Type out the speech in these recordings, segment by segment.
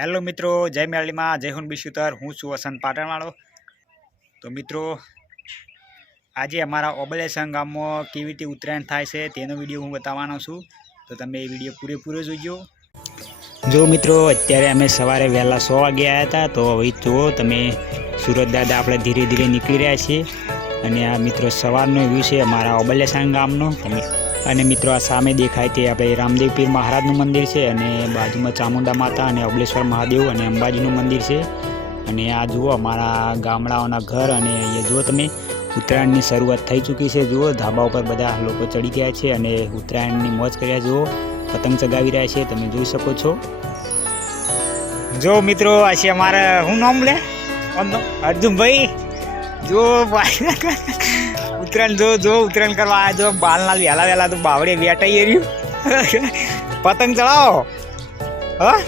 Hello મિત્રો, જય મેળીમાં જય હું બિશુતર હું છું વસંત પાટણવાળો. તો મિત્રો, આજે અમારા ઓબલેસન ગામમાં કેવી રીતે ઉત્તરાયણ થાય છે તેનો વીડિયો હું બતાવવાનો છું. તો તમે એ વીડિયો પૂરેપૂરો જોજો. જો મિત્રો, અત્યારે અમે સવારે વહેલા સો વાગે આવ્યા હતા, તો હવે જુઓ તમે સુરત દાદા આપણે ધીરે ધીરે નીકળી રહ્યા છીએ. અને આ મિત્રો, સવારનો વ્યૂ છે અમારા ઓબલેસન ગામનો. તમે અને મિત્રો આ સામે દેખાય તે આપણે રામદેવ પીર મહારાજનું મંદિર છે અને બાજુમાં ચામુંડા માતા અને અબલેશ્વર મહાદેવ અને અંબાજીનું મંદિર છે. અને આ જુઓ અમારા ગામડાઓના ઘર અને અહીંયા જુઓ તમે ઉત્તરાયણની શરૂઆત થઈ ચૂકી છે. જુઓ ધાબા ઉપર બધા લોકો ચડી ગયા છે અને ઉત્તરાયણની મોજ કર્યા જુઓ પતંગ ચગાવી રહ્યા છે. તમે જોઈ શકો છો. જો મિત્રો આ છે અમારે શું નામ લે? અર્જુનભાઈ. જો ભાઈ. ઉત્તરાયણ જો જો ઉત્તરાયણ કરવા આવ્યા જો બાલના વહેલા વહેલા તો બાવડે વેટાઈ રહ્યું. પતંગ ચડાવો. હા?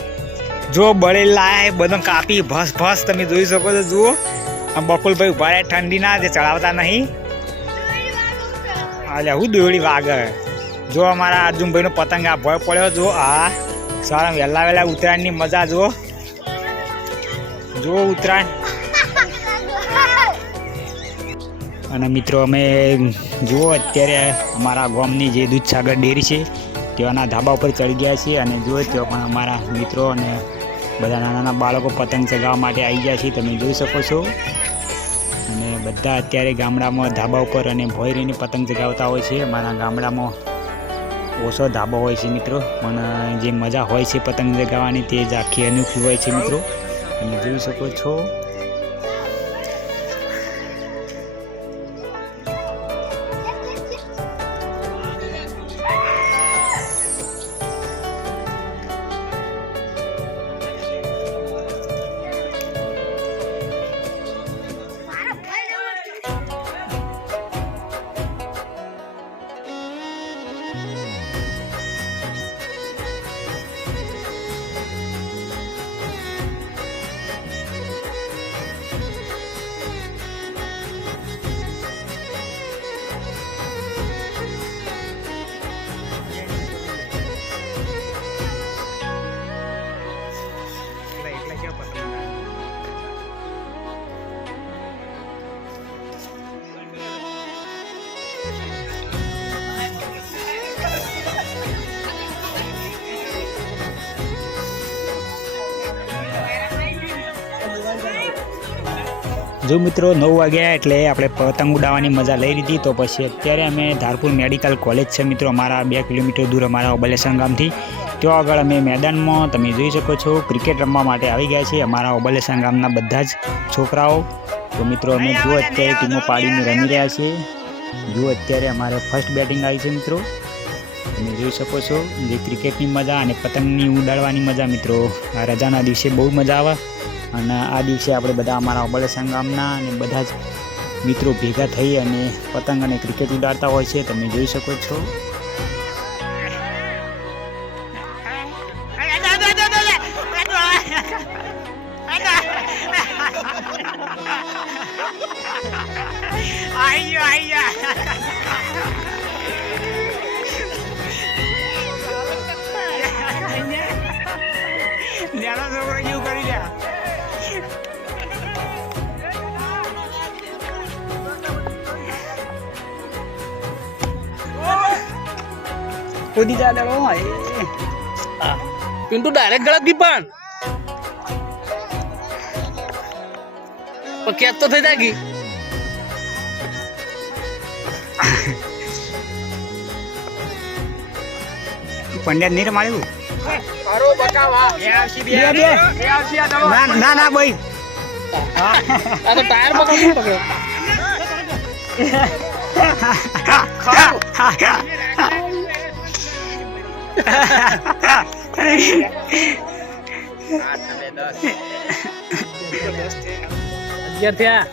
જો બળે લાય, બધું કાપી, ભસ ભસ, તમે જોઈ શકો છો, જુઓ. આ બકુલભાઈ ઊભા રહ્યા, ઠંડી ના, તે ચડાવતા નહીં. અલ્યા હું દોડી વાગે. જો અમારા અર્જુનભાઈનો પતંગ આ ભય પડ્યો જો આ સારા વહેલા વહેલા ઉત્તરાયણની મજા, જુઓ. જુઓ ઉત્તરાયણ અને મિત્રો, અમે જુઓ, અત્યારે અમારા ગામની જે દૂધસાગર ડેરી છે તેઓના ધાબા ઉપર ચડી ગયા છીએ અને જુઓ તેઓ પણ અમારા મિત્રો અને બધા નાના નાના બાળકો પતંગ ચગાવવા માટે આવી ગયા છે. તમે જોઈ શકો છો. અને બધા અત્યારે ગામડામાં ધાબા ઉપર અને ભોય પતંગ ચગાવતા હોય છે. અમારા ગામડામાં ઓછો ધાબો હોય છે મિત્રો. પણ જે મજા હોય છે પતંગ ચગાવવાની, તે જ આખી અનોખી હોય છે મિત્રો. તમે જોઈ શકો છો. જો મિત્રો નવ વાગ્યા એટલે આપણે પતંગ ઉડાવવાની મજા લઈ લીધી, તો પછી અત્યારે અમે ધારપુર મેડિકલ કોલેજ છે મિત્રો, અમારા બે કિલોમીટર દૂર અમારા ઓબલેસણ ગામથી. ત્યાં આગળ અમે મેદાનમાં, તમે જોઈ શકો છો, ક્રિકેટ રમવા માટે આવી ગયા છીએ અમારા ઓબલેસણ ગામના બધા જ છોકરાઓ. તો મિત્રો અમે જુઓ અત્યારે ટીમો પાડીને રમી રહ્યા છીએ. જુઓ અત્યારે અમારે ફર્સ્ટ બેટિંગ આવી છે મિત્રો. તમે જોઈ શકો છો, જે ક્રિકેટની મજા અને પતંગની ઉડાડવાની મજા મિત્રો, આ રજાના દિવસે બહુ મજા આવે. અને આ દિવસે આપણે બધા અમારા ઓબલેસન ગામના અને બધા જ મિત્રો ભેગા થઈ અને પતંગ અને ક્રિકેટ ઉડાડતા હોય છે. તમે જોઈ શકો છો. આયો છોકરો જેવું કરી લે? કૂદી જા દેડો હોય પિન્ટુ ડાયરેક્ટ ગળત ગઈ પણ પણ કેચ તો થઈ જાય ગઈ પંડ્યા નહીં રમાડ્યું બે બે ના ના ભાઈ. આ તો ટાયર પકડ? અગિયાર થયા.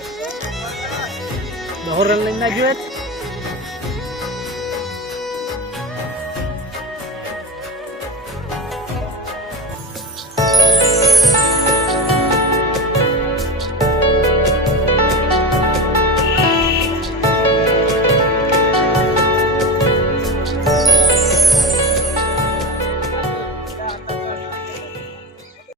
દોઢ રન લઈને ના જોઈએ